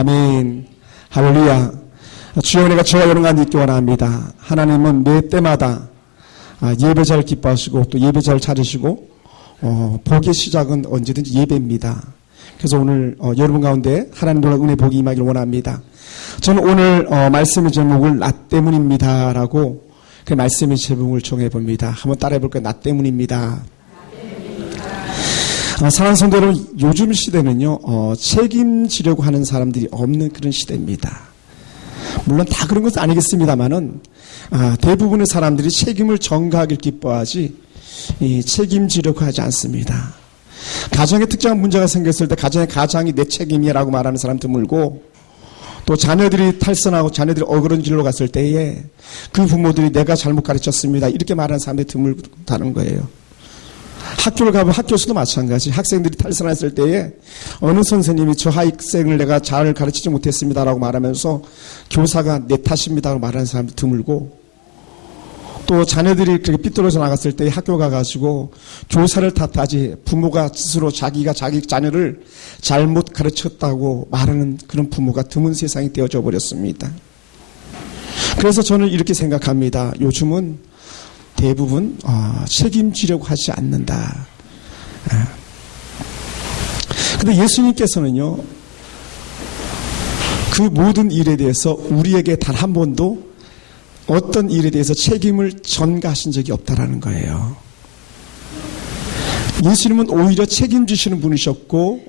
아멘. 할렐루야. 주여 은혜가 저와 여러분과 있기 원합니다. 하나님은 매 때마다 예배자를 기뻐하시고 또 예배자를 찾으시고 복의 시작은 언제든지 예배입니다. 그래서 오늘 여러분 가운데 하나님 놀라운 은혜 복이 임하기를 원합니다. 저는 오늘 말씀의 제목을 나 때문입니다 라고 그 말씀의 제목을 정해봅니다. 한번 따라해볼까요? 나 때문입니다. 사랑하는 성도 여러분, 요즘 시대는요 책임지려고 하는 사람들이 없는 그런 시대입니다. 물론 다 그런 것은 아니겠습니다만은 대부분의 사람들이 책임을 전가하길 기뻐하지 책임지려고 하지 않습니다. 가정에 특정한 문제가 생겼을 때 가장이 내 책임이라고 말하는 사람 드물고, 또 자녀들이 탈선하고 자녀들이 어그런 길로 갔을 때에 그 부모들이 내가 잘못 가르쳤습니다 이렇게 말하는 사람들이 드물다는 거예요. 학교를 가면 학교에서도 마찬가지. 학생들이 탈선했을 때에 어느 선생님이 저 학생을 내가 잘 가르치지 못했습니다라고 말하면서 교사가 내 탓입니다라고 말하는 사람도 드물고, 또 자녀들이 그렇게 삐뚤어져 나갔을 때 학교 가가지고 교사를 탓하지 부모가 스스로 자기가 자기 자녀를 잘못 가르쳤다고 말하는 그런 부모가 드문 세상이 되어져 버렸습니다. 그래서 저는 이렇게 생각합니다. 요즘은 대부분 책임지려고 하지 않는다. 그런데 예수님께서는요 그 모든 일에 대해서 우리에게 단 한 번도 어떤 일에 대해서 책임을 전가하신 적이 없다라는 거예요. 예수님은 오히려 책임지시는 분이셨고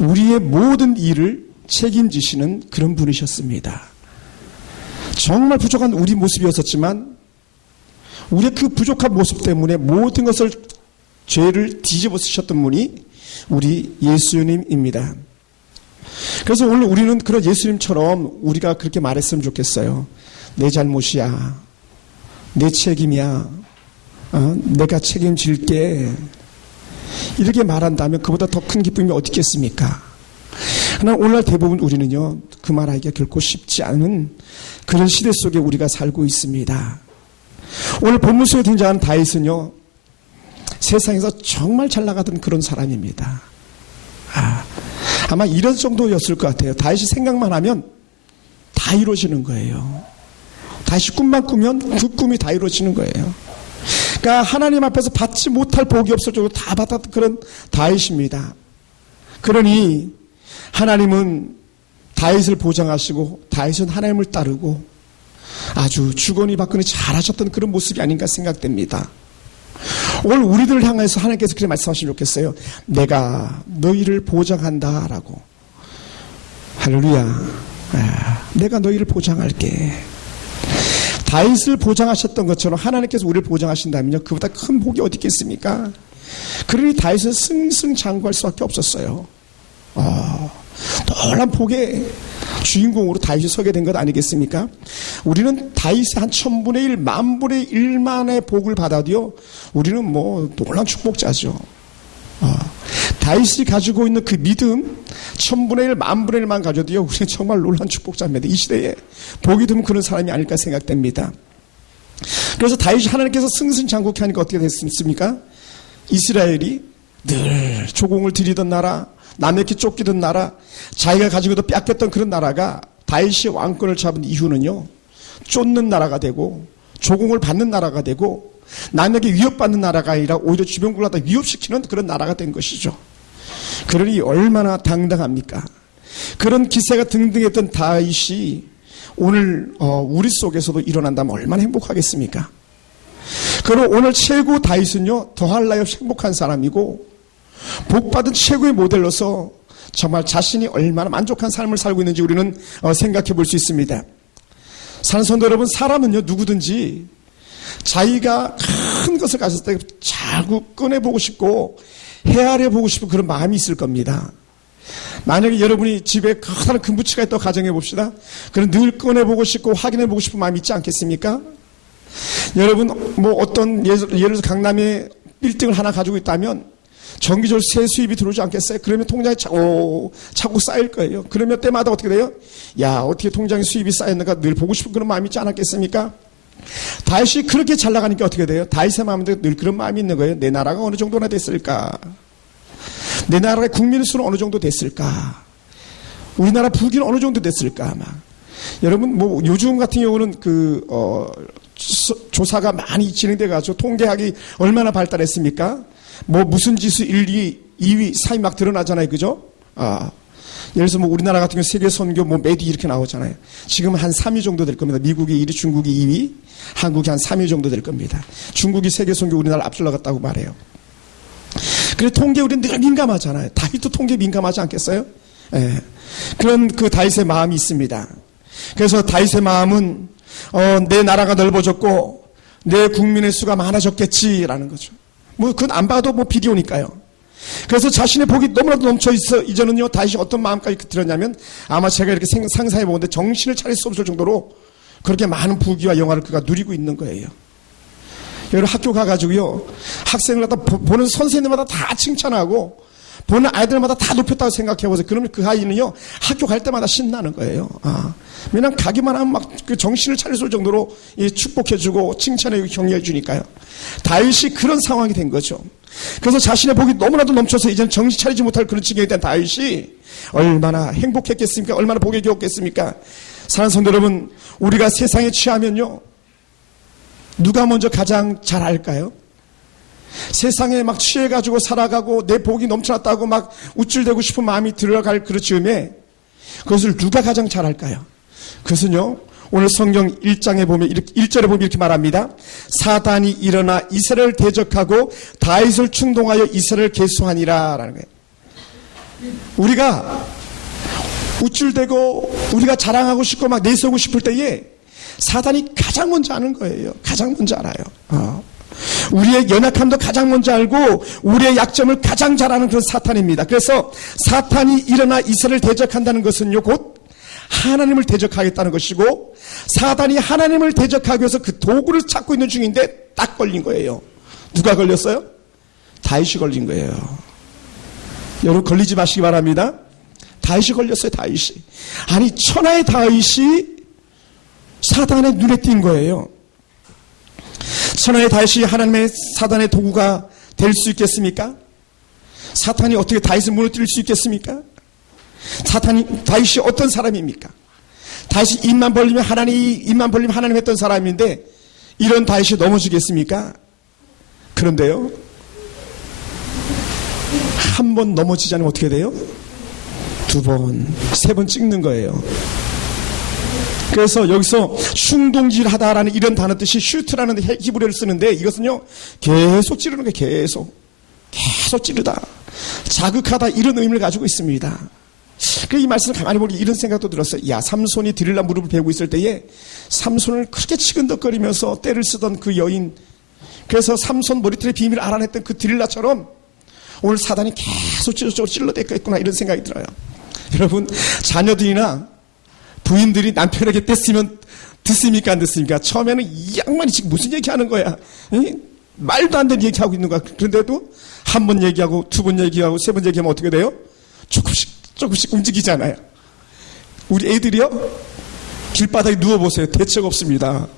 우리의 모든 일을 책임지시는 그런 분이셨습니다. 정말 부족한 우리 모습이었었지만 우리의 그 부족한 모습 때문에 모든 것을 죄를 뒤집어 쓰셨던 분이 우리 예수님입니다. 그래서 오늘 우리는 그런 예수님처럼 우리가 그렇게 말했으면 좋겠어요. 내 잘못이야. 내 책임이야. 내가 책임질게. 이렇게 말한다면 그보다 더 큰 기쁨이 어디 있겠습니까? 그러나 오늘날 대부분 우리는요 그 말하기가 결코 쉽지 않은 그런 시대 속에 우리가 살고 있습니다. 오늘 본문 속에 등장하는 다윗은요 세상에서 정말 잘 나가던 그런 사람입니다. 아마 이런 정도였을 것 같아요. 다윗이 생각만 하면 다 이루어지는 거예요. 다윗이 꿈만 꾸면 그 꿈이 다 이루어지는 거예요. 그러니까 하나님 앞에서 받지 못할 복이 없을 정도로 다 받았던 그런 다윗입니다. 그러니 하나님은 다윗을 보장하시고 다윗은 하나님을 따르고 아주 주거니 받거니 잘하셨던 그런 모습이 아닌가 생각됩니다. 오늘 우리들을 향해서 하나님께서 그렇게 말씀하시면 좋겠어요. 내가 너희를 보장한다 라고. 할렐루야. 내가 너희를 보장할게. 다윗을 보장하셨던 것처럼 하나님께서 우리를 보장하신다면요 그보다 큰 복이 어디 있겠습니까? 그러니 다윗은 승승장구할 수밖에 없었어요. 놀라운 복의 주인공으로 다윗이 서게 된 것 아니겠습니까? 우리는 다윗의 한 1000분의 1, 10,000분의 1만의 복을 받아도요 우리는 뭐 놀라운 축복자죠. 다윗이 가지고 있는 그 믿음 1000분의 1, 10,000분의 1만 가져도요 우리는 정말 놀라운 축복자입니다. 이 시대에 복이 드문 그런 사람이 아닐까 생각됩니다. 그래서 다윗이 하나님께서 승승장구케 하니까 어떻게 됐습니까? 이스라엘이 늘 조공을 들이던 나라, 남에게 쫓기던 나라, 자기가 가지고도 뺏겼던 그런 나라가 다윗이 왕권을 잡은 이유는요 쫓는 나라가 되고 조공을 받는 나라가 되고 남에게 위협받는 나라가 아니라 오히려 주변국을 갖다 위협시키는 그런 나라가 된 것이죠. 그러니 얼마나 당당합니까? 그런 기세가 등등했던 다윗이 오늘 우리 속에서도 일어난다면 얼마나 행복하겠습니까? 그럼 오늘 최고 다윗은요 더할 나위 없이 행복한 사람이고 복받은 최고의 모델로서 정말 자신이 얼마나 만족한 삶을 살고 있는지 우리는 생각해 볼 수 있습니다. 사랑하는 성도 여러분, 사람은요 누구든지 자기가 큰 것을 가졌을 때 자꾸 꺼내보고 싶고 헤아려보고 싶은 그런 마음이 있을 겁니다. 만약에 여러분이 집에 커다란 금붙이가 있다고 가정해 봅시다. 그럼 늘 꺼내보고 싶고 확인해보고 싶은 마음이 있지 않겠습니까? 여러분 뭐 어떤 예를 들어서 강남에 빌딩을 하나 가지고 있다면 정기적으로 새 수입이 들어오지 않겠어요? 그러면 통장에 자꾸 쌓일 거예요. 그러면 때마다 어떻게 돼요? 야, 어떻게 통장에 수입이 쌓였는가 늘 보고 싶은 그런 마음이 있지 않았겠습니까? 다윗이 그렇게 잘 나가니까 어떻게 돼요? 다윗의 마음에 늘 그런 마음이 있는 거예요. 내 나라가 어느 정도나 됐을까? 내 나라의 국민 수는 어느 정도 됐을까? 우리나라 부귀는 어느 정도 됐을까 아마. 여러분 뭐 요즘 같은 경우는 조사가 많이 진행돼 가지고 통계학이 얼마나 발달했습니까? 뭐 무슨 지수 1, 2위, 3위 막 드러나잖아요. 그죠? 예를 들어서 뭐 우리나라 같은 경우 세계 선교 뭐 메디 이렇게 나오잖아요. 지금 한 3위 정도 될 겁니다. 미국이 1위, 중국이 2위, 한국이 한 3위 정도 될 겁니다. 중국이 세계 선교 우리나라 앞서 나갔다고 말해요. 그래서 통계 우리는 늘 민감하잖아요. 다윗도 통계 민감하지 않겠어요? 예. 그런 그 다윗의 마음이 있습니다. 그래서 다윗의 마음은 내 나라가 넓어졌고 내 국민의 수가 많아졌겠지라는 거죠. 뭐 그건 안 봐도 뭐 비디오니까요. 그래서 자신의 복이 너무나도 넘쳐 있어 이제는요 다윗이 어떤 마음까지 들었냐면 아마 제가 이렇게 상상해 보는데 정신을 차릴 수 없을 정도로 그렇게 많은 부귀와 영화를 그가 누리고 있는 거예요. 여러분 학교 가가지고요 학생을 갖다 보는 선생님마다 다 칭찬하고 보는 아이들마다 다 높였다고 생각해 보세요. 그러면 그 아이는요 학교 갈 때마다 신나는 거예요. 왜냐면 가기만 하면 막 그 정신을 차릴 수 없을 정도로 축복해주고 칭찬해주고 격려해주니까요. 다윗이 그런 상황이 된 거죠. 그래서 자신의 복이 너무나도 넘쳐서 이제는 정신 차리지 못할 그런 지경이 된 다윗이 얼마나 행복했겠습니까? 얼마나 복에 겨웠겠습니까? 사랑하는 성도 여러분, 우리가 세상에 취하면요 누가 먼저 가장 잘 알까요? 세상에 막 취해가지고 살아가고 내 복이 넘쳐났다고 막 우쭐대고 싶은 마음이 들어갈 그 즈음에 그것을 누가 가장 잘 알까요? 그것은요 오늘 성경 1장에 보면 1절에 보면 이렇게 말합니다. 사단이 일어나 이스라엘을 대적하고 다윗을 충동하여 이스라엘을 계수하니라 라는 거예요. 우리가 우쭐대고 우리가 자랑하고 싶고 막 내세우고 싶을 때에 사단이 가장 먼저 아는 거예요. 가장 먼저 알아요. 우리의 연약함도 가장 먼저 알고 우리의 약점을 가장 잘 아는 그런 사탄입니다. 그래서 사탄이 일어나 이스라엘을 대적한다는 것은요 곧 하나님을 대적하겠다는 것이고 사단이 하나님을 대적하기 위해서 그 도구를 찾고 있는 중인데 딱 걸린 거예요. 누가 걸렸어요? 다윗이 걸린 거예요. 여러분 걸리지 마시기 바랍니다. 다윗이 걸렸어요. 다윗이. 아니 천하의 다윗이 사단의 눈에 띈 거예요. 천하의 다윗이 하나님의 사단의 도구가 될 수 있겠습니까? 사탄이 어떻게 다윗을 무너뜨릴 수 있겠습니까? 다윗이 어떤 사람입니까? 다윗이 입만 벌리면 하나님 했던 사람인데 이런 다윗이 넘어지겠습니까? 그런데요 한 번 넘어지지 않으면 어떻게 돼요? 두 번, 세 번 찍는 거예요. 그래서 여기서 충동질하다라는 이런 단어 뜻이 슈트라는 히브리어를 쓰는데 이것은요 계속 찌르는 거예요. 계속 찌르다, 자극하다 이런 의미를 가지고 있습니다. 이 말씀을 가만히 보니 이런 생각도 들었어요. 야, 삼손이 드릴라 무릎을 베고 있을 때에 삼손을 그렇게 치근덕거리면서 때를 쓰던 그 여인, 그래서 삼손 머리털의 비밀을 알아냈던 그 드릴라처럼 오늘 사단이 계속 찔러댔겠구나 이런 생각이 들어요. 여러분 자녀들이나 부인들이 남편에게 뗐으면 듣습니까 안 듣습니까? 처음에는 이 양반이 지금 무슨 얘기하는 거야? 말도 안 되는 얘기하고 있는 거야. 그런데도 한 번 얘기하고 두 번 얘기하고 세 번 얘기하면 어떻게 돼요? 조금씩 움직이잖아요. 우리 애들이요 길바닥에 누워보세요. 대책 없습니다.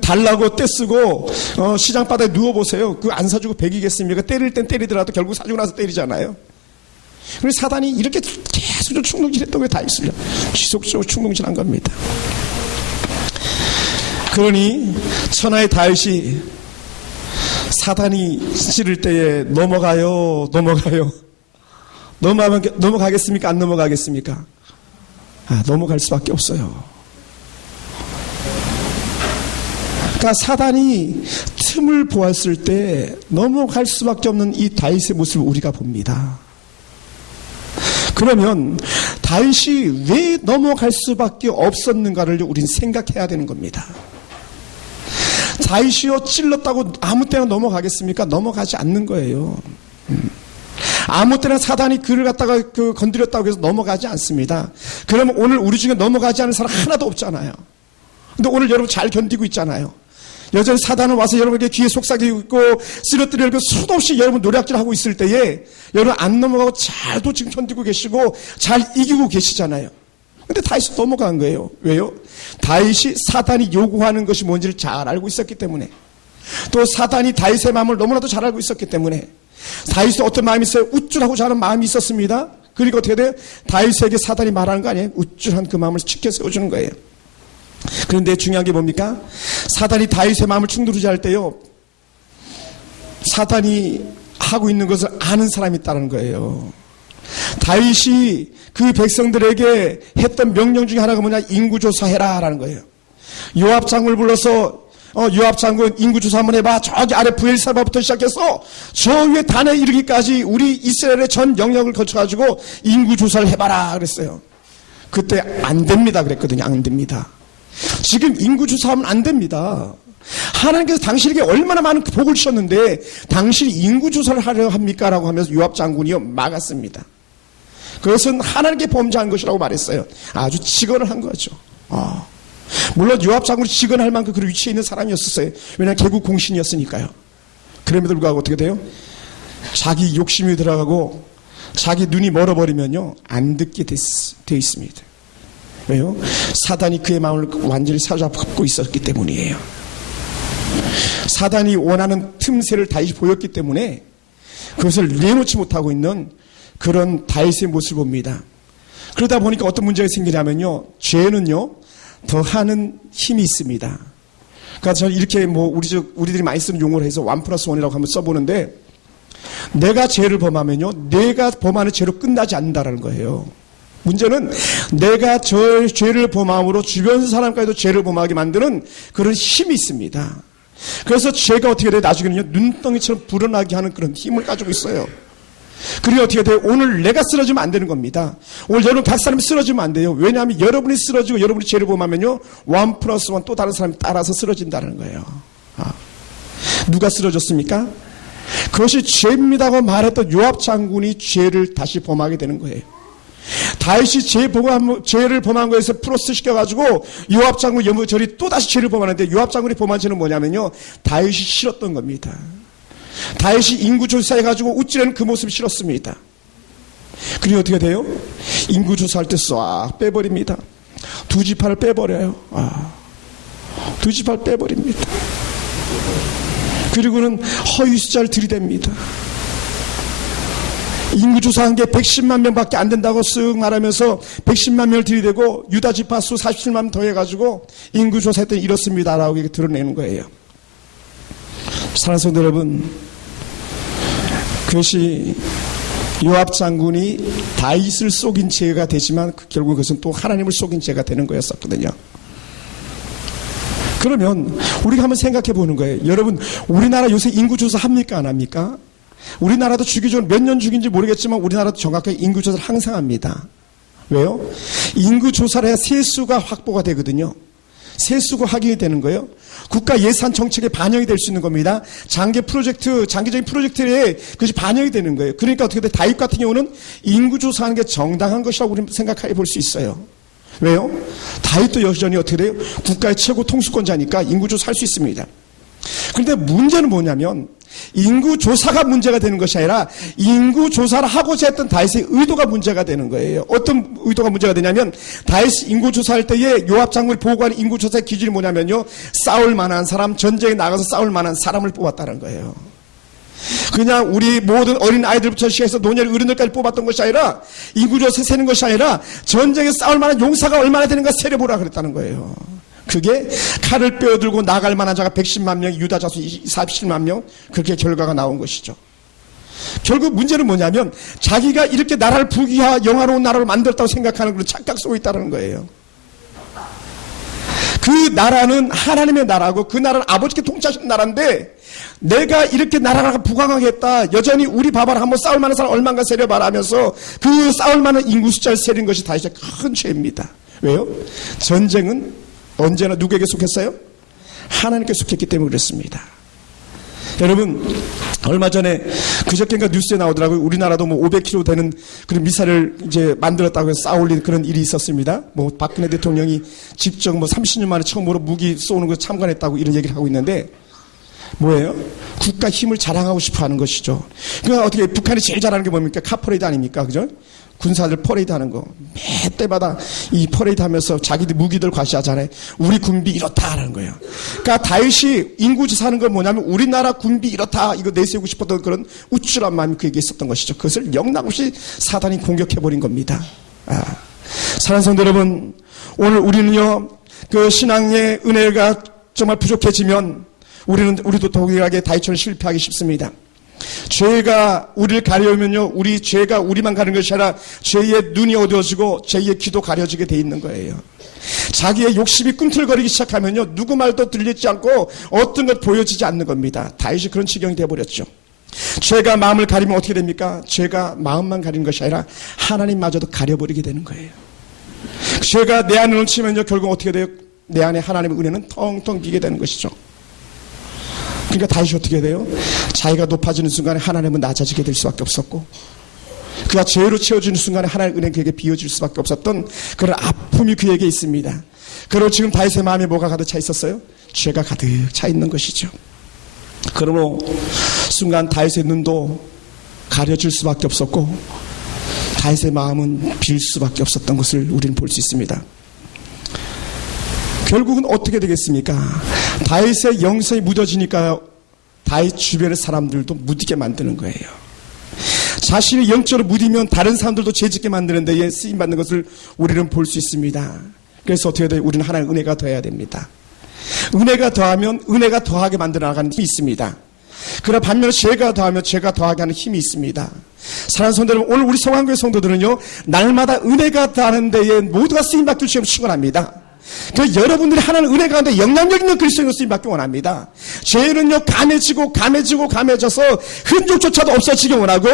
달라고 떼쓰고 시장 바닥에 누워보세요. 그거 안 사주고 배기겠습니까? 때릴 땐 때리더라도 결국 사주고 나서 때리잖아요. 그래서 사단이 이렇게 계속 충동질했던 게 다 있어요. 지속적으로 충동질한 겁니다. 그러니 천하의 다윗이 사단이 찌를 때에 넘어가요. 넘어가겠습니까? 안 넘어가겠습니까? 넘어갈 수밖에 없어요. 그러니까 사단이 틈을 보았을 때 넘어갈 수밖에 없는 이 다윗의 모습을 우리가 봅니다. 그러면 다윗이 왜 넘어갈 수밖에 없었는가를 우린 생각해야 되는 겁니다. 다윗이요 찔렀다고 아무 때나 넘어가겠습니까? 넘어가지 않는 거예요. 아무 때나 사단이 그를 갖다가 건드렸다고 해서 넘어가지 않습니다. 그러면 오늘 우리 중에 넘어가지 않은 사람 하나도 없잖아요. 근데 오늘 여러분 잘 견디고 있잖아요. 여전히 사단은 와서 여러분에게 귀에 속삭이고 있고 쓰러뜨리고 수도 없이 여러분 노략질하고 있을 때에 여러분 안 넘어가고 잘도 지금 견디고 계시고 잘 이기고 계시잖아요. 근데 다윗이 넘어간 거예요. 왜요? 다윗이 사단이 요구하는 것이 뭔지를 잘 알고 있었기 때문에, 또 사단이 다윗의 마음을 너무나도 잘 알고 있었기 때문에 다윗이 어떤 마음이 있어요? 우쭐하고자 하는 마음이 있었습니다. 그리고 어떻게 돼요? 다윗에게 사단이 말하는 거 아니에요? 우쭐한 그 마음을 지켜 세워주는 거예요. 그런데 중요한 게 뭡니까? 사단이 다윗의 마음을 충돌하지 할 때요, 사단이 하고 있는 것을 아는 사람이 있다는 거예요. 다윗이 그 백성들에게 했던 명령 중에 하나가 뭐냐? 인구조사해라 라는 거예요. 요압 장군을 불러서 요압 장군 인구조사 한번 해봐. 저기 아래 브엘사바부터 시작해서 저 위에 단에 이르기까지 우리 이스라엘의 전 영역을 거쳐가지고 인구조사를 해봐라 그랬어요. 그때 안 됩니다 그랬거든요. 안 됩니다. 지금 인구조사하면 안 됩니다. 하나님께서 당신에게 얼마나 많은 복을 주셨는데 당신이 인구조사를 하려 합니까? 라고 하면서 요압 장군이요 막았습니다. 그것은 하나님께 범죄한 것이라고 말했어요. 아주 직언을 한 거죠. 물론 요압 장군이 직언할 만큼 그런 위치에 있는 사람이었었어요. 왜냐하면 개국 공신이었으니까요. 그럼에도 불구하고 어떻게 돼요? 자기 욕심이 들어가고 자기 눈이 멀어버리면요 안 듣게 되어 있습니다. 왜요? 사단이 그의 마음을 완전히 사로잡고 있었기 때문이에요. 사단이 원하는 틈새를 다윗이 보였기 때문에 그것을 내놓지 못하고 있는 그런 다윗의 모습을 봅니다. 그러다 보니까 어떤 문제가 생기냐면요, 죄는요 더하는 힘이 있습니다. 그러니까 저는 이렇게 우리들이 많이 쓰는 용어를 해서 1+1이라고 한번 써보는데, 내가 죄를 범하면요 내가 범하는 죄로 끝나지 않는다라는 거예요. 문제는 내가 저 죄를 범함으로 주변 사람까지도 죄를 범하게 만드는 그런 힘이 있습니다. 그래서 죄가 어떻게 돼요? 나중에는요 눈덩이처럼 불어나게 하는 그런 힘을 가지고 있어요. 그리고 어떻게 돼요? 오늘 내가 쓰러지면 안 되는 겁니다. 오늘 여러분 각 사람이 쓰러지면 안 돼요. 왜냐하면 여러분이 쓰러지고 여러분이 죄를 범하면요 1+1 또 다른 사람이 따라서 쓰러진다는 거예요. 누가 쓰러졌습니까? 그것이 죄입니다고 말했던 요압 장군이 죄를 다시 범하게 되는 거예요. 다윗이 죄를 범한 거에서 플러스 시켜가지고 요압 장군 여무저리 또 다시 죄를 범하는데, 요압 장군이 범한 죄는 뭐냐면요 다윗이 싫었던 겁니다. 다윗이 인구조사해가지고 우찌르는 그 모습이 싫었습니다. 그리고 어떻게 돼요? 인구조사할 때 싹 빼버립니다. 두 지파를 빼버려요. 두 지파를 빼버립니다. 그리고는 허위 숫자를 들이댑니다. 인구조사한 게 110만 명밖에 안 된다고 쓱 말하면서 110만 명을 들이대고 유다 지파 수 47만 명 더해가지고 인구조사했더니 이렇습니다라고 이렇게 드러내는 거예요. 사랑하는 성도 여러분, 그것이 요압 장군이 다윗을 속인 죄가 되지만 결국 그것은 또 하나님을 속인 죄가 되는 거였었거든요. 그러면 우리가 한번 생각해 보는 거예요. 여러분, 우리나라 요새 인구조사 합니까 안 합니까? 우리나라도 주기적으로 몇 년 주기인지 모르겠지만 우리나라도 정확하게 인구조사를 항상 합니다. 왜요? 인구조사를 해야 세수가 확보가 되거든요. 세수가 확인이 되는 거예요. 국가 예산 정책에 반영이 될 수 있는 겁니다. 장기적인 프로젝트에 그것이 반영이 되는 거예요. 그러니까 어떻게 돼? 다윗 같은 경우는 인구조사하는 게 정당한 것이라고 우리는 생각해 볼 수 있어요. 왜요? 다윗도 여전히 어떻게 돼요? 국가의 최고 통수권자니까 인구조사 할 수 있습니다. 그런데 문제는 뭐냐면 인구조사가 문제가 되는 것이 아니라 인구조사를 하고자 했던 다윗의 의도가 문제가 되는 거예요. 어떤 의도가 문제가 되냐면, 다윗이 인구조사할 때에 요압 장군이 보고하는 인구조사의 기준이 뭐냐면요 싸울 만한 사람, 전쟁에 나가서 싸울 만한 사람을 뽑았다는 거예요. 그냥 우리 모든 어린 아이들부터 시작해서 노년 어른들까지 뽑았던 것이 아니라, 인구조사 세는 것이 아니라 전쟁에 싸울 만한 용사가 얼마나 되는가 세려보라 그랬다는 거예요. 그게 칼을 빼어들고 나갈 만한 자가 110만 명, 유다 자수 47만 명, 그렇게 결과가 나온 것이죠. 결국 문제는 뭐냐면 자기가 이렇게 나라를 부귀하 영화로운 나라로 만들었다고 생각하는 그런 착각 속에 있다는 거예요. 그 나라는 하나님의 나라고 그 나라는 아버지께 통치하신 나라인데, 내가 이렇게 나라가 부강하겠다, 여전히 우리 바바를 한번 싸울 만한 사람 얼마인가 세려봐라 하면서 그 싸울 만한 인구 숫자를 세린 것이 다윗의 큰 죄입니다. 왜요? 전쟁은 언제나 누구에게 속했어요? 하나님께 속했기 때문에 그렇습니다. 여러분, 얼마 전에 그저께인가 뉴스에 나오더라고요. 우리나라도 500km 되는 그런 미사일을 이제 만들었다고 해서 쌓아올린 그런 일이 있었습니다. 박근혜 대통령이 직접 30년 만에 처음으로 무기 쏘는 거 참관했다고 이런 얘기를 하고 있는데, 뭐예요? 국가 힘을 자랑하고 싶어 하는 것이죠. 그러니까 어떻게 북한이 제일 잘하는 게 뭡니까? 카퍼레이드 아닙니까? 그죠? 군사들 퍼레이드 하는 거. 매 때마다 이 퍼레이드 하면서 자기들 무기들 과시하잖아요. 우리 군비 이렇다 하는 거예요. 그러니까 다윗이 인구지사 하는 건 뭐냐면 우리나라 군비 이렇다 이거 내세우고 싶었던 그런 우쭐한 마음이 그에게 있었던 것이죠. 그것을 영락없이 사단이 공격해버린 겁니다. 사랑하는 성도 여러분, 오늘 우리는요 그 신앙의 은혜가 정말 부족해지면 우리도 동일하게 다윗처럼 실패하기 쉽습니다. 죄가 우리를 가려우면요, 우리 죄가 우리만 가는 것이 아니라 죄의 눈이 어두워지고 죄의 귀도 가려지게 돼 있는 거예요. 자기의 욕심이 꿈틀거리기 시작하면요, 누구 말도 들리지 않고 어떤 것 보여지지 않는 겁니다. 다윗이 그런 지경이 되어버렸죠. 죄가 마음을 가리면 어떻게 됩니까? 죄가 마음만 가리는 것이 아니라 하나님마저도 가려버리게 되는 거예요. 죄가 내 안에 넘치면요, 결국 어떻게 돼요? 내 안에 하나님의 은혜는 텅텅 비게 되는 것이죠. 그러니까 다윗이 어떻게 돼요? 자기가 높아지는 순간에 하나님은 낮아지게 될 수밖에 없었고, 그가 죄로 채워지는 순간에 하나님의 은혜는 그에게 비어질 수밖에 없었던 그런 아픔이 그에게 있습니다. 그리고 지금 다윗의 마음에 뭐가 가득 차 있었어요? 죄가 가득 차 있는 것이죠. 그러므로 순간 다윗의 눈도 가려질 수밖에 없었고 다윗의 마음은 빌 수밖에 없었던 것을 우리는 볼 수 있습니다. 결국은 어떻게 되겠습니까? 다윗의 영성이 묻어지니까 다윗 주변의 사람들도 묻게 만드는 거예요. 자신이 영적으로 묻으면 다른 사람들도 죄짓게 만드는 데에 쓰임받는 것을 우리는 볼 수 있습니다. 그래서 어떻게 돼요? 우리는 하나님 은혜가 더해야 됩니다. 은혜가 더하면 은혜가 더하게 만들어 나가는 힘이 있습니다. 그러나 반면에 죄가 더하면 죄가 더하게 하는 힘이 있습니다. 사랑하는 성도 여러분, 오늘 우리 성황교회 성도들은요, 날마다 은혜가 더하는 데에 모두가 쓰임받길 주님 축원합니다. 그 여러분들이 하나님 은혜 가운데 영향력 있는 그리스도인으로 쓰임받기 원합니다. 죄는요 감해져서 흔적조차도 없어지기 원하고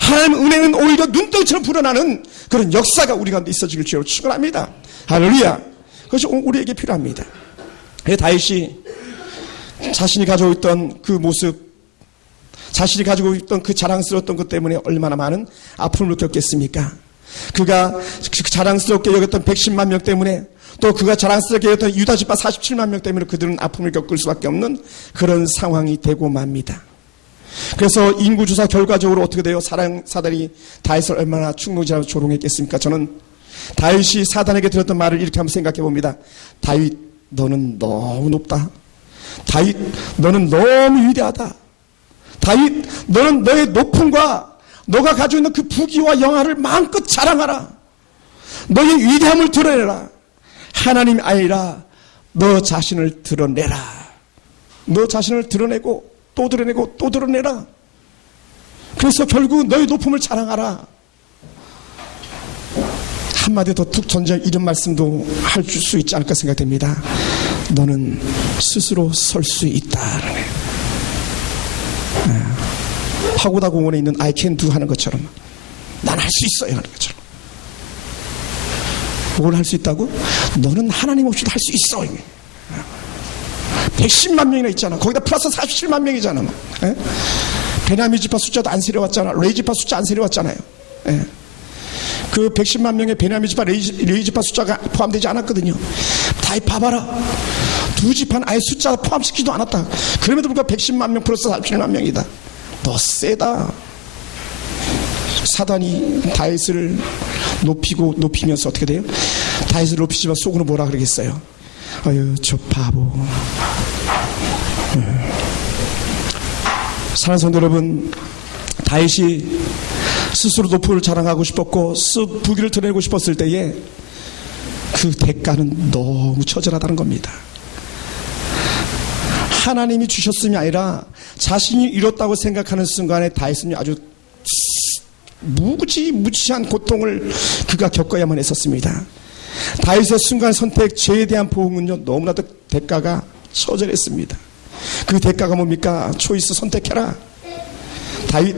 하나님 은혜는 오히려 눈덩이처럼 불어나는 그런 역사가 우리 가운데 있어지길 주로 축원합니다. 할렐루야. 그것이 우리에게 필요합니다. 다윗이 자신이 가지고 있던 그 모습, 자신이 가지고 있던 그 자랑스러웠던 것 때문에 얼마나 많은 아픔을 겪겠습니까? 그가 자랑스럽게 여겼던 110만 명 때문에, 또 그가 자랑스럽게 여겼던 유다 지파 47만 명 때문에 그들은 아픔을 겪을 수밖에 없는 그런 상황이 되고 맙니다. 그래서 인구조사 결과적으로 어떻게 돼요? 사단이 다윗을 얼마나 충동지하고 조롱했겠습니까? 저는 다윗이 사단에게 들었던 말을 이렇게 한번 생각해 봅니다. 다윗, 너는 너무 높다. 다윗, 너는 너무 위대하다. 다윗, 너는 너의 높음과 너가 가지고 있는 그 부귀와 영화를 마음껏 자랑하라. 너의 위대함을 드러내라. 하나님이 아니라 너 자신을 드러내라. 너 자신을 드러내고 또 드러내고 또 드러내라. 그래서 결국 너의 높음을 자랑하라. 한마디 더 툭 던져 이런 말씀도 할 수 있지 않을까 생각됩니다. 너는 스스로 설 수 있다. 파고다 공원에 있는 I can do 하는 것처럼, 난 할 수 있어요 하는 것처럼. 뭘 할 수 있다고? 너는 하나님 없이도 할 수 있어. 110만 명이나 있잖아. 거기다 플러스 47만 명이잖아. 베냐민 지파 숫자도 안 세려왔잖아. 레위 지파 숫자 안 세려왔잖아요. 그 110만 명의 베냐민 지파, 레위 지파 숫자가 포함되지 않았거든요. 다 봐봐라. 두 지파는 아예 숫자 포함시키지도 않았다. 그럼에도 불구하고 110만 명 플러스 47만 명이다. 너 세다. 사단이 다윗을 높이면서 어떻게 돼요? 다윗을 높이지만 속으로 뭐라 그러겠어요? 아유, 저 바보. 사랑하는 성도 여러분, 다윗이 스스로 높음을 자랑하고 싶었고 부귀를 드러내고 싶었을 때에 그 대가는 너무 처절하다는 겁니다. 하나님이 주셨음이 아니라 자신이 이뤘다고 생각하는 순간에 다윗은 아주 무지한 고통을 그가 겪어야만 했었습니다. 다윗의 순간 선택, 죄에 대한 보응은요, 너무나도 대가가 처절했습니다. 그 대가가 뭡니까? 초이스 선택해라. 다윗,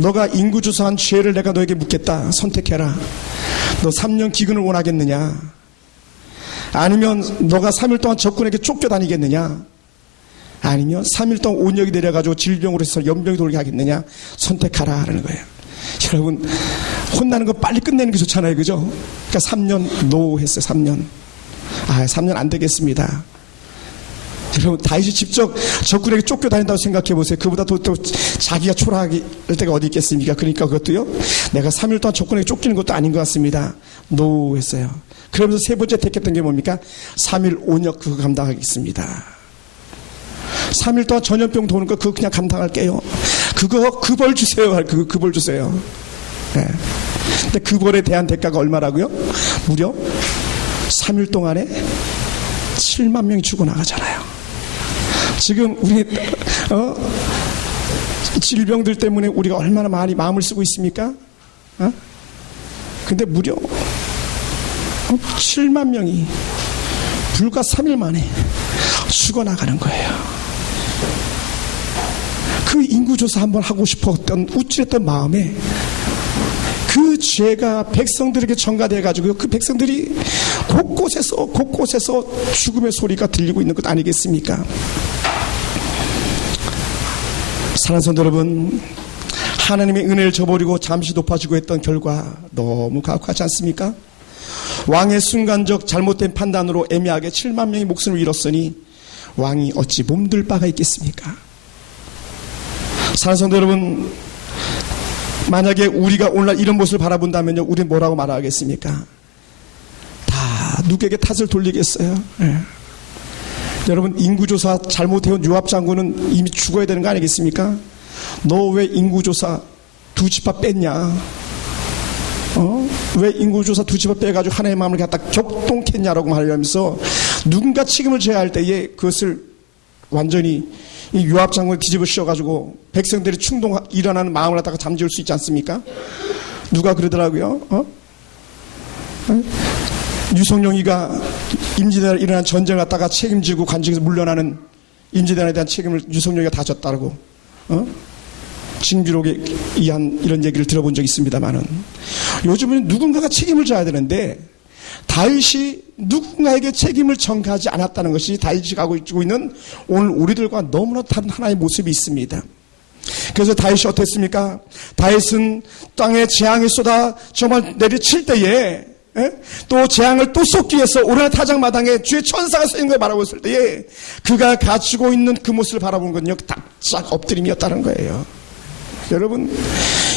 너가 인구조사한 죄를 내가 너에게 묻겠다. 선택해라. 너 3년 기근을 원하겠느냐? 아니면 너가 3일 동안 적군에게 쫓겨다니겠느냐? 아니면 3일 동안 온역이 내려가지고 질병으로 해서 연병이 돌게 하겠느냐? 선택하라 하는 거예요. 여러분, 혼나는 거 빨리 끝내는 게 좋잖아요, 그죠? 그러니까 3년 노 했어요. 3년. 3년 안 되겠습니다. 그럼 다윗이 직접 적군에게 쫓겨다닌다고 생각해 보세요. 그보다 또 자기가 초라할 때가 어디 있겠습니까? 그러니까 그것도요, 내가 3일 동안 적군에게 쫓기는 것도 아닌 것 같습니다. 노 했어요. 그러면서 세 번째 택했던 게 뭡니까? 3일 온역 그거 감당하겠습니다. 3일 동안 전염병 도는 거 그거 그냥 감당할게요. 그거 그 벌 주세요. 그 벌 주세요. 네. 근데 그 벌에 대한 대가가 얼마라고요? 무려 3일 동안에 7만 명이 죽어나가잖아요. 지금 우리 질병들 때문에 우리가 얼마나 많이 마음을 쓰고 있습니까? 근데 무려 7만 명이 불과 3일 만에 죽어나가는 거예요. 그 인구조사 한번 하고 싶었던 우쭐했던 마음에 그 죄가 백성들에게 전가돼 가지고 그 백성들이 곳곳에서 죽음의 소리가 들리고 있는 것 아니겠습니까? 사랑하는 성도 여러분, 하나님의 은혜를 저버리고 잠시 높아지고 했던 결과 너무 가혹하지 않습니까? 왕의 순간적 잘못된 판단으로 애매하게 7만 명이 목숨을 잃었으니 왕이 어찌 몸둘 바가 있겠습니까? 사랑하는 성도 여러분, 만약에 우리가 오늘날 이런 모습을 바라본다면요, 우리는 뭐라고 말하겠습니까? 다 누구에게 탓을 돌리겠어요? 네. 여러분, 인구조사 잘못해온 요압 장군은 이미 죽어야 되는 거 아니겠습니까? 너 왜 인구조사 두 지파 뺐냐? 왜 인구조사 두 지파 빼가지고 하나의 마음을 갖다 격동했냐라고 말하면서 누군가 책임을 져야 할 때에 그것을 완전히 이 요압 장군을 뒤집어 씌워가지고 백성들이 일어나는 마음을 갖다가 잠재울 수 있지 않습니까? 누가 그러더라고요. 유성룡이가 임진왜란에 일어난 전쟁을 갖다가 책임지고 관직에서 물러나는 임진왜란에 대한 책임을 유성룡이가 다 졌다고 징비록에 의한 이런 얘기를 들어본 적이 있습니다만은, 요즘은 누군가가 책임을 져야 되는데 다윗이 누군가에게 책임을 전가하지 않았다는 것이 다윗이 가지고 있는 오늘 우리들과 너무나 다른 하나의 모습이 있습니다. 그래서 다윗이 어땠습니까? 다윗은 땅에 재앙이 쏟아 정말 내리칠 때에 또 재앙을 또 쏟기 위해서 오르는 타작마당에 주의 천사가 서 있는 걸 바라보았을 때에 그가 가지고 있는 그 모습을 바라보는 건요, 답작 엎드림이었다는 거예요. 여러분,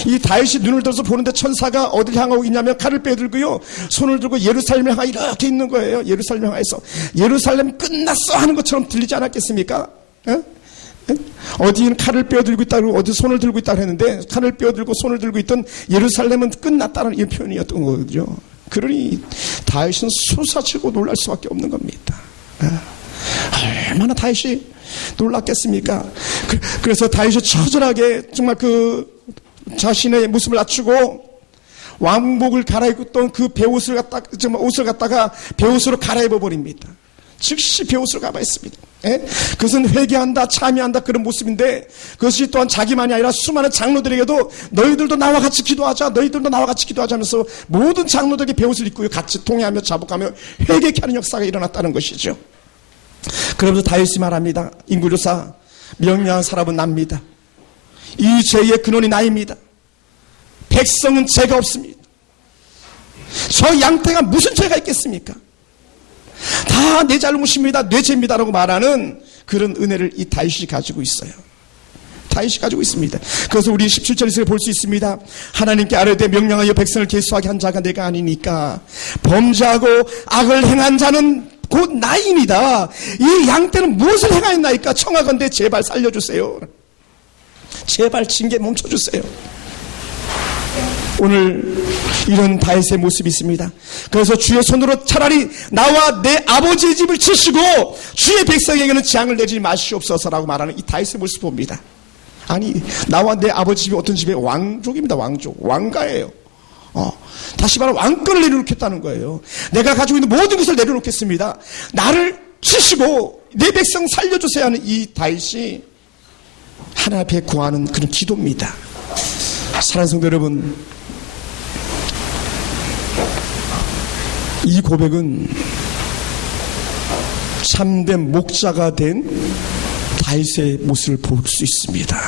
이 다윗이 눈을 들어서 보는데 천사가 어딜 향하고 있냐면 칼을 빼들고요, 손을 들고 예루살렘을 향해 이렇게 있는 거예요. 예루살렘을 향해서 예루살렘 끝났어 하는 것처럼 들리지 않았겠습니까? 어디는 칼을 빼어들고 있다고, 어디 손을 들고 있다고 했는데 칼을 빼어들고 손을 들고 있던 예루살렘은 끝났다는 이 표현이었던 거죠. 그러니 다윗은 솟아치고 놀랄 수밖에 없는 겁니다. 얼마나 다윗이 놀랐겠습니까? 그래서 다윗이 처절하게 정말 그 자신의 모습을 낮추고 왕복을 갈아입었던 그 배옷을 갖다가 정말 옷을 갖다가 배옷으로 갈아입어 버립니다. 즉시 배옷으로 가봐했습니다. 그것은 회개한다, 참여한다 그런 모습인데, 그것이 또한 자기만이 아니라 수많은 장로들에게도 너희들도 나와 같이 기도하자, 너희들도 나와 같이 기도하자 하면서 모든 장로들에게 배옷을 입고 같이 통회하며 자복하며 회개케 하는 역사가 일어났다는 것이죠. 그러면서 다윗이 말합니다. 인구조사 명령한 사람은 납니다. 이 죄의 근원이 나입니다. 백성은 죄가 없습니다. 저 양떼가 무슨 죄가 있겠습니까? 다 내 잘못입니다, 내 죄입니다라고 말하는 그런 은혜를 이 다윗이 가지고 있어요. 다윗이 가지고 있습니다. 그래서 우리 17절에서 볼 수 있습니다. 하나님께 아뢰되 명령하여 백성을 계수하게 한 자가 내가 아니니까 범죄하고 악을 행한 자는 곧 나입니다. 이 양떼는 무엇을 행하였나이까? 청하건대 제발 살려주세요. 제발 징계 멈춰주세요. 오늘 이런 다윗의 모습이 있습니다. 그래서 주의 손으로 차라리 나와 내 아버지의 집을 치시고 주의 백성에게는 재앙을 내지 마시옵소서라고 말하는 이 다윗의 모습을 봅니다. 아니, 나와 내 아버지 집이 어떤 집이에요? 왕족입니다. 왕족, 왕가예요. 다시 말하면 왕권을 내려놓겠다는 거예요. 내가 가지고 있는 모든 것을 내려놓겠습니다. 나를 치시고 내 백성 살려주세요 하는 이 다윗이 하나님 앞에 구하는 그런 기도입니다. 사랑하는 성도 여러분, 이 고백은 참된 목자가 된 다윗의 모습을 볼 수 있습니다.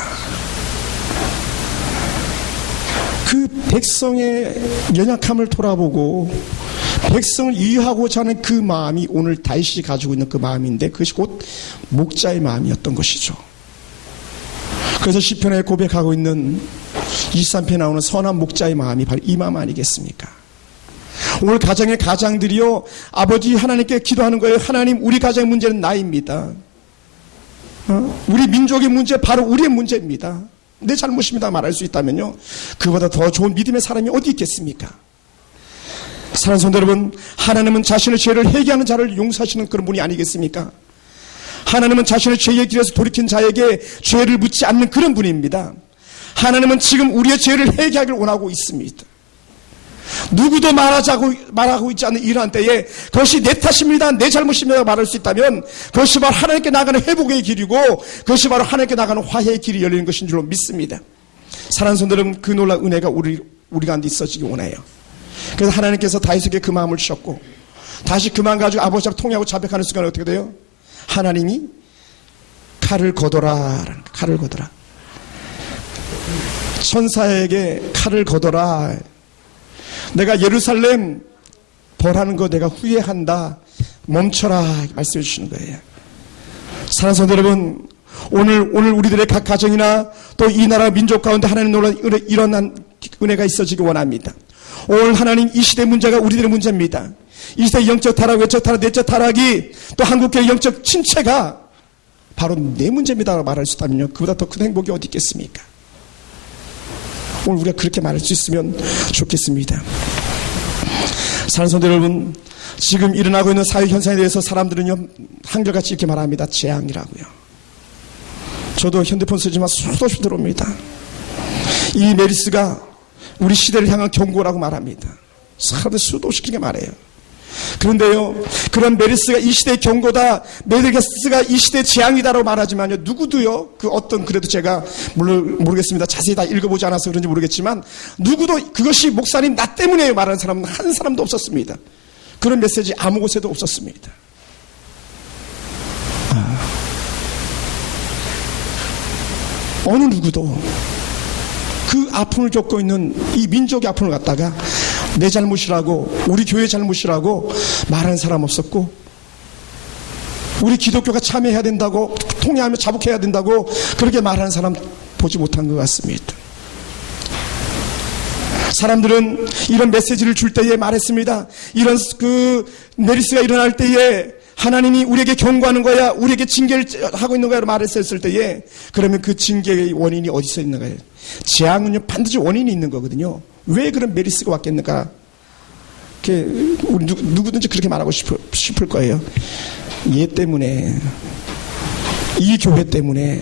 그 백성의 연약함을 돌아보고 백성을 이해하고자 하는 그 마음이 오늘 다윗이 가지고 있는 그 마음인데 그것이 곧 목자의 마음이었던 것이죠. 그래서 시편에 고백하고 있는 23편에 나오는 선한 목자의 마음이 바로 이 마음 아니겠습니까? 오늘 가정의 가장들이요, 아버지 하나님께 기도하는 거예요. 하나님, 우리 가정의 문제는 나입니다. 우리 민족의 문제, 바로 우리의 문제입니다. 내 잘못입니다 말할 수 있다면요, 그보다 더 좋은 믿음의 사람이 어디 있겠습니까? 사랑하는 성도 여러분, 하나님은 자신의 죄를 회개하는 자를 용서하시는 그런 분이 아니겠습니까? 하나님은 자신의 죄의 길에서 돌이킨 자에게 죄를 묻지 않는 그런 분입니다. 하나님은 지금 우리의 죄를 회개하기를 원하고 있습니다. 누구도 말하고 있지 않는 이러한 때에 그것이 내 탓입니다, 내 잘못입니다 말할 수 있다면 그것이 바로 하나님께 나가는 회복의 길이고 그것이 바로 하나님께 나가는 화해의 길이 열리는 것인 줄로 믿습니다. 사랑하는 성도 여러분, 그 놀라운 은혜가 우리 가운데 있어지기 원해요. 그래서 하나님께서 다윗에게 그 마음을 주셨고 다시 그 마음 가지고 아버지 앞에 통회하고 자백하는 순간에 어떻게 돼요? 하나님이 칼을 거둬라, 칼을 거둬라. 천사에게 칼을 거둬라. 내가 예루살렘 벌하는 거 내가 후회한다. 멈춰라. 말씀해 주시는 거예요. 사랑하는 성도 여러분, 오늘 우리들의 각 가정이나 또 이 나라 민족 가운데 하나님 놀라운 일어난 은혜가 있어지기 원합니다. 오늘 하나님 이 시대 문제가 우리들의 문제입니다. 이 시대의 영적 타락, 외적 타락, 내적 타락이 또 한국교회 영적 침체가 바로 내 문제입니다 말할 수 있다면요, 그보다 더 큰 행복이 어디 있겠습니까? 오늘 우리가 그렇게 말할 수 있으면 좋겠습니다. 사랑하는 성도 여러분, 지금 일어나고 있는 사회 현상에 대해서 사람들은요 한결같이 이렇게 말합니다. 재앙이라고요. 저도 핸드폰 쓰지만 수도 없이 들어옵니다. 이 메르스가 우리 시대를 향한 경고라고 말합니다. 사람들 수도 없이 그렇게 말해요. 그런데요, 그런 메르스가 이 시대의 경고다, 메르스가 이 시대의 재앙이다라고 말하지만요, 누구도요, 그 어떤, 그래도 제가 모르겠습니다. 자세히 다 읽어보지 않아서 그런지 모르겠지만 누구도 그것이 목사님 나 때문에 말하는 사람은 한 사람도 없었습니다. 그런 메시지 아무 곳에도 없었습니다. 어느 누구도 그 아픔을 겪고 있는 이 민족의 아픔을 갖다가 내 잘못이라고, 우리 교회 잘못이라고 말하는 사람 없었고, 우리 기독교가 참여해야 된다고, 통회하며 자복해야 된다고 그렇게 말하는 사람 보지 못한 것 같습니다. 사람들은 이런 메시지를 줄 때에 말했습니다. 이런 그 메르스가 일어날 때에 하나님이 우리에게 경고하는 거야, 우리에게 징계를 하고 있는 거야 말했을 때에, 그러면 그 징계의 원인이 어디서 있는 거예요? 재앙은요 반드시 원인이 있는 거거든요. 왜 그런 메르스가 왔겠는가? 우리 누구든지 그렇게 말하고 싶을 거예요. 얘 때문에, 이 교회 때문에,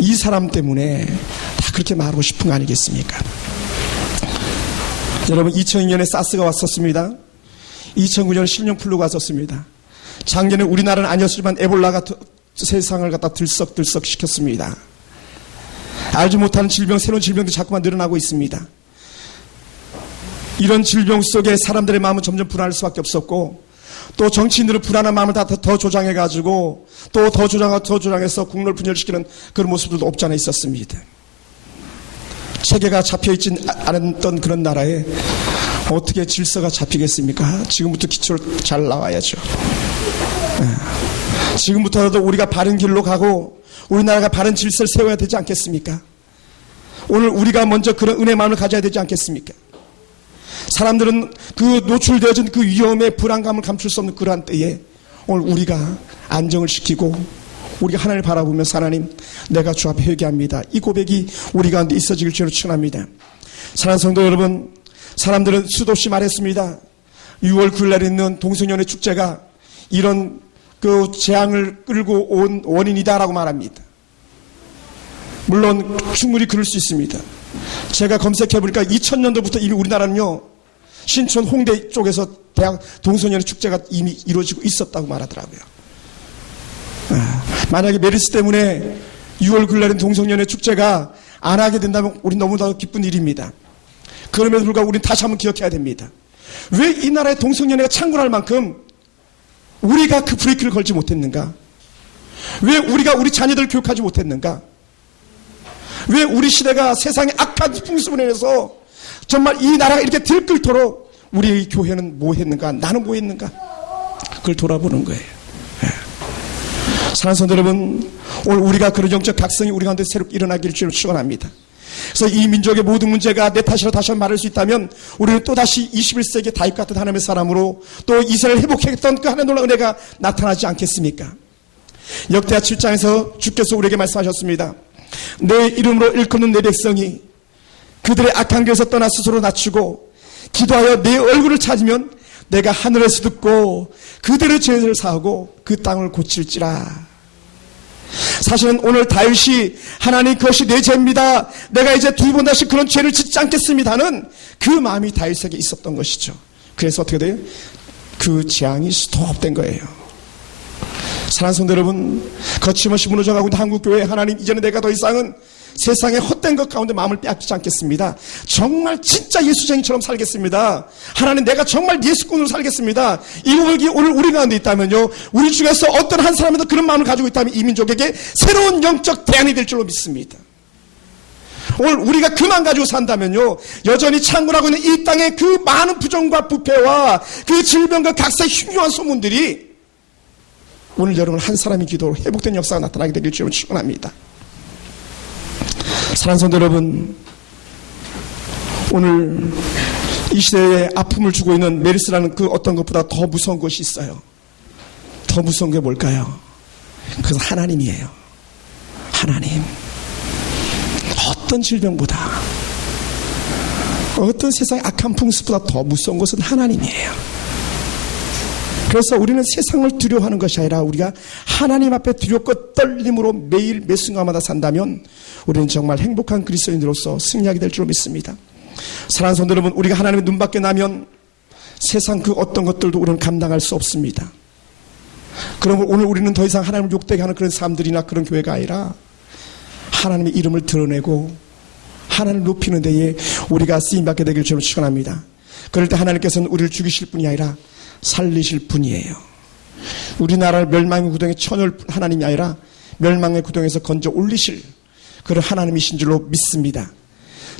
이 사람 때문에 다 그렇게 말하고 싶은 거 아니겠습니까? 여러분, 2002년에 사스가 왔었습니다. 2009년에 신종플루가 왔었습니다. 작년에 우리나라는 아니었지만 에볼라가 세상을 갖다 들썩들썩 시켰습니다. 알지 못하는 질병, 새로운 질병들이 자꾸만 늘어나고 있습니다. 이런 질병 속에 사람들의 마음은 점점 불안할 수밖에 없었고, 또 정치인들은 불안한 마음을 더 조장해가지고 또 더 조장해서 국론을 분열시키는 그런 모습들도 없지 않아 있었습니다. 체계가 잡혀있지 않았던 그런 나라에 어떻게 질서가 잡히겠습니까? 지금부터 기초를 잘 나와야죠. 지금부터라도 우리가 바른 길로 가고 우리나라가 바른 질서를 세워야 되지 않겠습니까? 오늘 우리가 먼저 그런 은혜의 마음을 가져야 되지 않겠습니까? 사람들은 그 노출되어진 그 위험의 불안감을 감출 수 없는 그러한 때에 오늘 우리가 안정을 시키고 우리가 하나님을 바라보면서 하나님, 내가 주 앞에 회개합니다, 이 고백이 우리 가운데 있어지길 주로 축원합니다. 사랑하는 성도 여러분, 사람들은 수도 없이 말했습니다. 6월 9일 날 있는 동성연애 축제가 이런 그 재앙을 끌고 온 원인이다라고 말합니다. 물론 충분히 그럴 수 있습니다. 제가 검색해보니까 2000년도부터 이미 우리나라는요, 신촌 홍대 쪽에서 대학 동성연애 축제가 이미 이루어지고 있었다고 말하더라고요. 만약에 메르스 때문에 6월 9일 날인 동성연애 축제가 안 하게 된다면 우린 너무나 기쁜 일입니다. 그럼에도 불구하고 우린 다시 한번 기억해야 됩니다. 왜 이 나라의 동성연애가 창궐할 만큼 우리가 그 브레이크를 걸지 못했는가? 왜 우리가 우리 자녀들을 교육하지 못했는가? 왜 우리 시대가 세상의 악한 풍습을 인해서 정말 이 나라가 이렇게 들끓도록 우리의 교회는 뭐 했는가? 나는 뭐 했는가? 그걸 돌아보는 거예요. 사랑하는 성도 여러분, 오늘 우리가 그런 영적 각성이 우리 가운데 새롭게 일어나기를 주로 축원합니다. 그래서 이 민족의 모든 문제가 내 탓이라 다시 한번 말할 수 있다면 우리는 또다시 21세기 다윗 같은 하나님의 사람으로 또 이스라엘을 회복했던 그 하나님의 놀라운 은혜가 나타나지 않겠습니까? 역대하 7장에서 주께서 우리에게 말씀하셨습니다. 내 이름으로 일컫는 내 백성이 그들의 악한 길에서 떠나 스스로 낮추고 기도하여 내 얼굴을 찾으면 내가 하늘에서 듣고 그들의 죄를 사하고 그 땅을 고칠지라. 사실은 오늘 다윗이 하나님 그것이 내 죄입니다, 내가 이제 두 번 다시 그런 죄를 짓지 않겠습니다 하는 그 마음이 다윗에게 있었던 것이죠. 그래서 어떻게 돼요? 그 재앙이 스톱된 거예요. 사랑하는 성도 여러분, 거침없이 무너져가고 있는 한국교회, 하나님 이제는 내가 더 이상은 세상의 헛된 것 가운데 마음을 빼앗기지 않겠습니다. 정말 진짜 예수쟁이처럼 살겠습니다. 하나님 내가 정말 예수꾼으로 살겠습니다. 이 부분이 오늘 우리 가운데 있다면요, 우리 중에서 어떤 한 사람이라도 그런 마음을 가지고 있다면 이 민족에게 새로운 영적 대안이 될 줄로 믿습니다. 오늘 우리가 그만 가지고 산다면요, 여전히 창궐하고 있는 이 땅의 그 많은 부정과 부패와 그 질병과 각사의 흉흉한 소문들이 오늘 여러분 한 사람의 기도로 회복된 역사가 나타나게 되길 주로 축원합니다. 사랑하는 성도 여러분, 오늘 이 시대에 아픔을 주고 있는 메르스라는 그 어떤 것보다 더 무서운 것이 있어요. 더 무서운 게 뭘까요? 그것은 하나님이에요. 하나님. 어떤 질병보다, 어떤 세상의 악한 풍습보다 더 무서운 것은 하나님이에요. 그래서 우리는 세상을 두려워하는 것이 아니라 우리가 하나님 앞에 두렵고 떨림으로 매일 매 순간마다 산다면 우리는 정말 행복한 그리스도인으로서 승리하게 될 줄 믿습니다. 사랑하는 성도 여러분, 우리가 하나님의 눈밖에 나면 세상 그 어떤 것들도 우리는 감당할 수 없습니다. 그러면 오늘 우리는 더 이상 하나님을 욕되게 하는 그런 사람들이나 그런 교회가 아니라 하나님의 이름을 드러내고 하나님을 높이는 데에 우리가 쓰임받게 되길 주로 축원합니다. 그럴 때 하나님께서는 우리를 죽이실 분이 아니라 살리실 분이에요. 우리나라를 멸망의 구덩이에 쳐넣을 하나님이 아니라 멸망의 구덩이에서 건져 올리실 그런 하나님이신 줄로 믿습니다.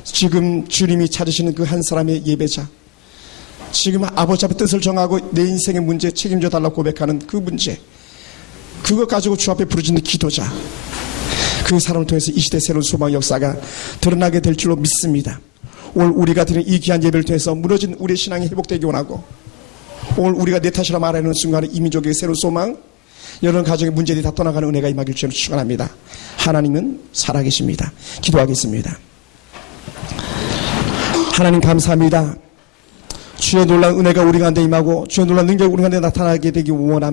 지금 주님이 찾으시는 그 한 사람의 예배자, 지금 아버지 앞에 뜻을 정하고 내 인생의 문제 책임져 달라고 고백하는 그 문제, 그거 가지고 주 앞에 부르짖는 기도자, 그 사람을 통해서 이 시대 새로운 소망 역사가 드러나게 될 줄로 믿습니다. 오늘 우리가 드리는 이 귀한 예배를 통해서 무너진 우리의 신앙이 회복되기 원하고, 오늘 우리가 내 탓이라 말하는 순간에 이 민족의 새로운 소망, 여러 가정의 문제들이 다 떠나가는 은혜가 임하길 주로 축원합니다. 하나님은 살아계십니다. 기도하겠습니다. 하나님 감사합니다. 주의 놀라운 은혜가 우리 가운데 임하고 주의 놀라운 능력이 우리 가운데 나타나게 되기 원합니다.